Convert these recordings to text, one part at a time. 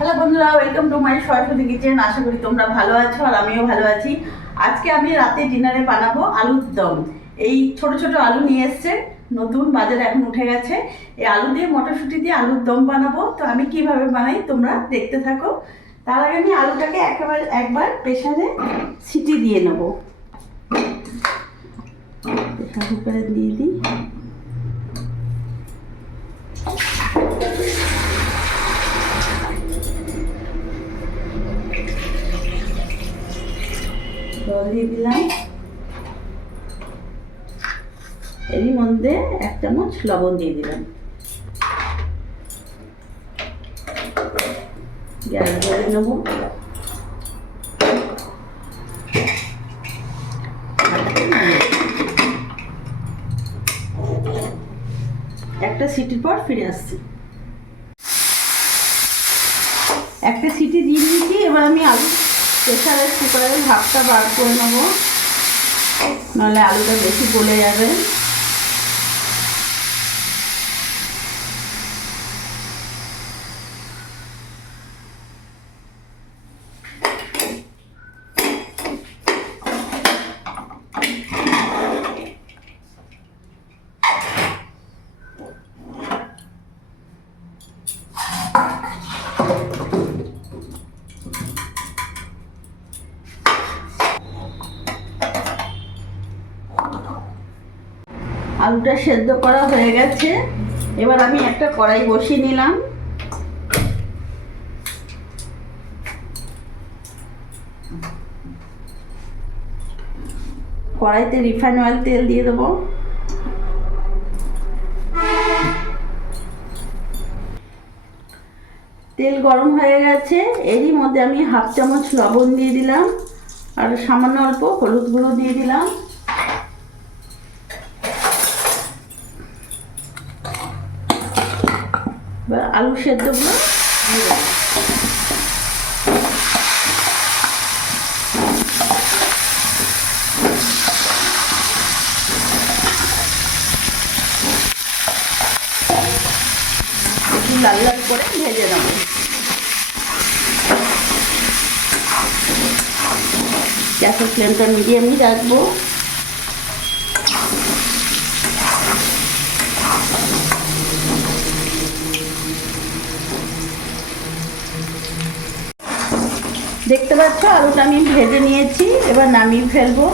Hello বন্ধুরা, welcome to my Saraswati kitchen. আশা করি তোমরা ভালো আছো আর আমিও ভালো আছি। আজকে আমি রাতে ডিনারে বানাবো আলুর দম। এই ছোট ছোট আলু নিয়ে এসছে, নতুন বাজারে এখন উঠে গেছে। এই আলু দিয়ে মটরশুঁটি দিয়ে আলুর দম বানাবো। তো আমি কিভাবে বানাই তোমরা দেখতে থাকো। তার আগে আমি আলুটাকে একবার প্রেসারে সিটি দিয়ে নেবো। প্রেসার কুকারে দিয়ে দিই। জল দিয়ে দিলাম, এরই মধ্যে 1 চামচ লবণ দিয়ে দিলাম। গ্যাস ধরে নেব। একটা সিটির পর ফিরে আসছি। একটা সিটি দিয়ে দিয়েছি। এবার আমি আলু প্রেসারের কুকারের ভাতটা বার করে নেব, নাহলে আলুটা বেশি গলে যাবে। আলুটা সেদ্ধ করা হয়ে গেছে। এবার আমি একটা কড়াই বসিয়ে নিলাম। কড়াইতে রিফাইন অয়েল তেল দিয়ে দেবো। তেল গরম হয়ে গেছে, এরই মধ্যে আমি 1/2 চামচ লবণ দিয়ে দিলাম আর সামান্য অল্প হলুদ গুঁড়ো দিয়ে দিলাম। এবার আলু সেদ্ধগুলো দিয়ে দেবো। একটু লাল লাল করে ভেজে নেব। গ্যাসের ফ্লেমটা মিডিয়ামই রাখবো। দেখতে পাচ্ছ আলুটা আমি ভেজে নিয়েছি, এবার নামিয়ে ফেলবো।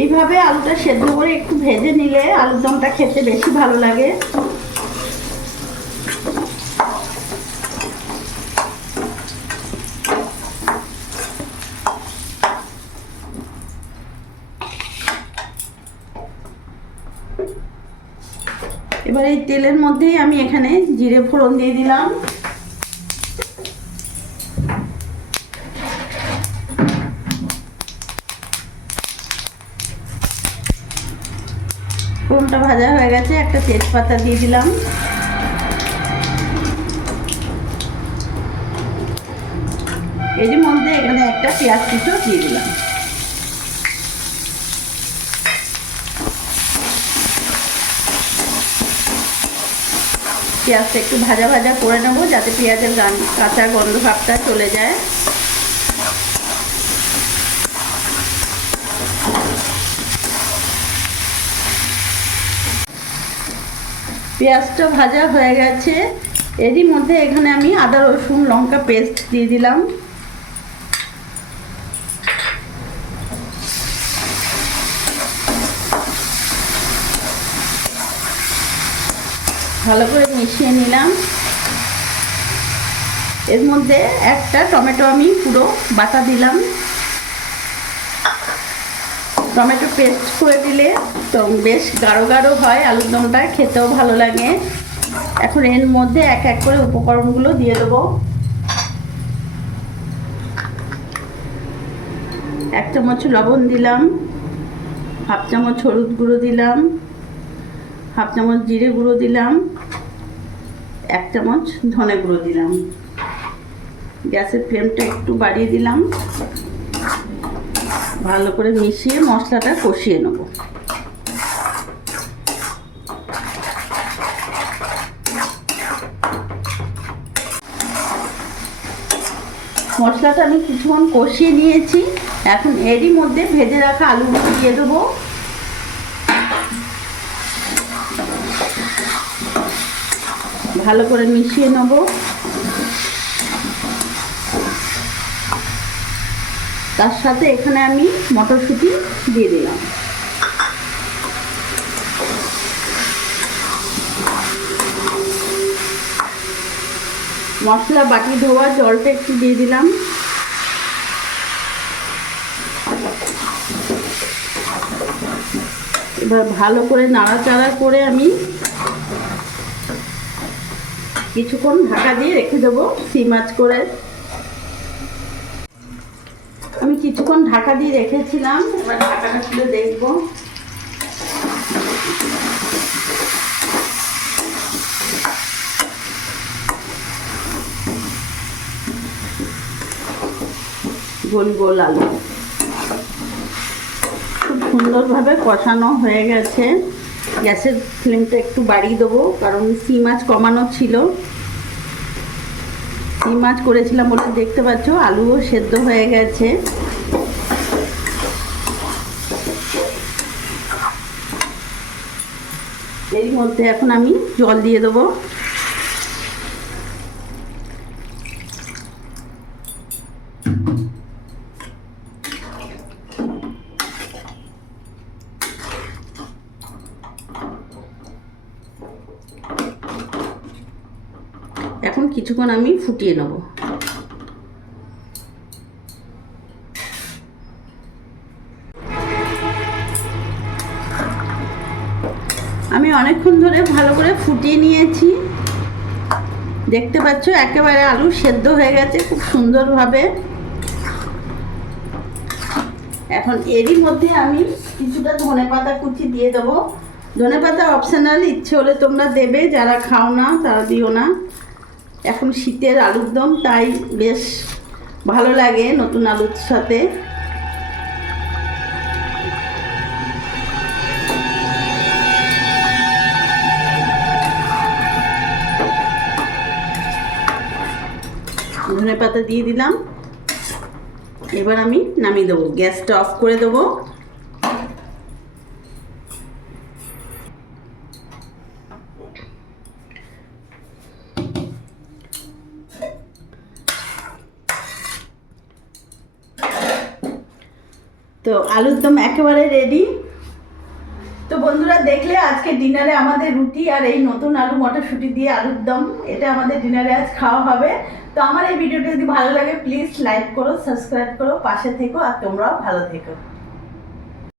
এইভাবে আলুটা সেদ্ধ করে একটু ভেজে নিলে আলুর দমটা খেতে বেশি ভালো লাগে। এবার এই তেলের মধ্যেই আমি এখানে জিরে ফোড়ন দিয়ে দিলাম। ফোড়নটা ভাজা হয়ে গেছে, একটা তেজপাতা দিয়ে দিলাম। এরই মধ্যে এখানে একটা পেঁয়াজ কুচো দিয়ে দিলাম। পেঁয়াজটা একটু ভাজা ভাজা করে নেব, যাতে পেঁয়াজের কাঁচা গন্ধ ভাবটা চলে যায়। পেঁয়াজটা ভাজা হয়ে গেছে, এরই মধ্যে এখানে আমি আদা রসুন লঙ্কা পেস্ট দিয়ে দিলাম। ভালো করে মিশিয়ে নিলাম। এর মধ্যে একটা টমেটো আমি পুরো বাটা দিলাম। টমেটো পেস্ট করে দিলে তো বেশ গাঢ় গাঢ় হয়, আলুর দমটা খেতেও ভালো লাগে। এখন এর মধ্যে এক এক করে উপকরণগুলো দিয়ে দেবো। 1 চামচ লবণ দিলাম, 1/2 চামচ হলুদ গুঁড়ো দিলাম, 1/2 চামচ জিরে গুঁড়ো দিলাম, 1 চামচ ধনে গুঁড়ো দিলাম। গ্যাসের ফ্লেমটা একটু বাড়িয়ে দিলাম। ভালো করে মিশিয়ে মশলাটা কষিয়ে নেব। মশলাটা আমি কিছুক্ষণ কষিয়ে নিয়েছি। এখন এরই মধ্যে ভেজে রাখা আলুগুলো দিয়ে দেবো। ভালো করে মিশিয়ে নেব। তার সাথে এখানে আমি মটরশুঁটি দিয়ে দিলাম। মশলা বাটি ধোয়া জলটা একটু দিয়ে দিলাম। এবার ভালো করে নাড়াচাড়া করে আমি কিছুক্ষণ ঢাকা দিয়ে রেখে দেবো সিম আঁচ করে। আমি কিছুক্ষণ ঢাকা দিয়ে রেখেছিলাম, এবার ঢাকাটা খুলে দেখবো। গোল গোল আলু খুব সুন্দরভাবে কষানো হয়ে গেছে। গ্যাসের ফ্লেমটা একটু বাড়িয়ে দেবো, কারণ সিম আঁচ কমানো ছিল। সিম আঁচ করেছিলাম বলে দেখতে পাচ্ছ আলুও সেদ্ধ হয়ে গেছে। এর মধ্যে এখন আমি জল দিয়ে দেবো। এখন কিছুক্ষণ আমি ফুটিয়ে নেব। আমি অনেকক্ষণ ধরে ভালো করে ফুটিয়ে নিয়েছি। দেখতে পাচ্ছ একেবারে আলু সেদ্ধ হয়ে গেছে খুব সুন্দরভাবে। এখন এরই মধ্যে আমি কিছুটা ধনেপাতা কুচি দিয়ে দেবো। ধনেপাতা অপশনাল, ইচ্ছে হলে তোমরা দেবে, যারা খাও না তারা দিও না। এখন শীতের আলুর দম, তাই বেশ ভালো লাগে নতুন আলুর সাথে। ধনেপাতা দিয়ে দিলাম। এবার আমি নামিয়ে দেবো, গ্যাসটা অফ করে দেবো। তো আলুর দম একেবারে রেডি। তো বন্ধুরা দেখলে আজকে ডিনারে আমাদের রুটি আর এই নতুন আলু মটরশুঁটি দিয়ে আলুর দম, এটা আমাদের ডিনারে আজ খাওয়া হবে। তো আমার এই ভিডিওটা যদি ভালো লাগে প্লিজ লাইক করো, সাবস্ক্রাইব করো, পাশে থেকো, আর তোমরাও ভালো থেকো।